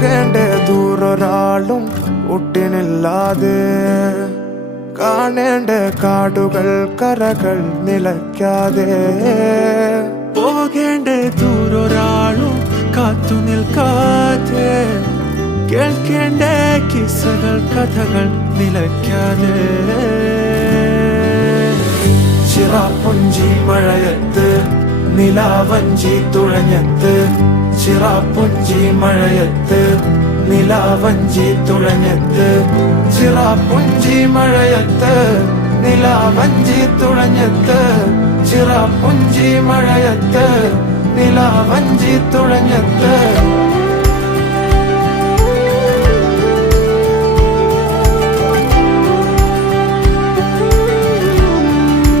പോകേണ്ട ദൂരൊരാളും ഒട്ടിനില്ലാതെ കാണേണ്ട കാടുകൾ കരകൾ നിലയ്ക്കാതെ പോകേണ്ട ദൂരൊരാളും കാത്തു നിൽക്കാതെ കേൾക്കേണ്ട കിസ്സകൾ കഥകൾ നിലയ്ക്കാതെ ചിറാപ്പുഞ്ചി മഴയത്ത് നിലാവഞ്ചി തുഴഞ്ഞത്ത് ചിറാപ്പുഞ്ചി മഴയത്ത് നിലാവഞ്ചി തുഴഞ്ഞത്ത് ചിറാപ്പുഞ്ചി മഴയത്ത് നിലാവഞ്ചി തുഴഞ്ഞത്ത് ചിറാപ്പുഞ്ചി മഴയത്ത് നിലാവഞ്ചി തുഴഞ്ഞത്ത്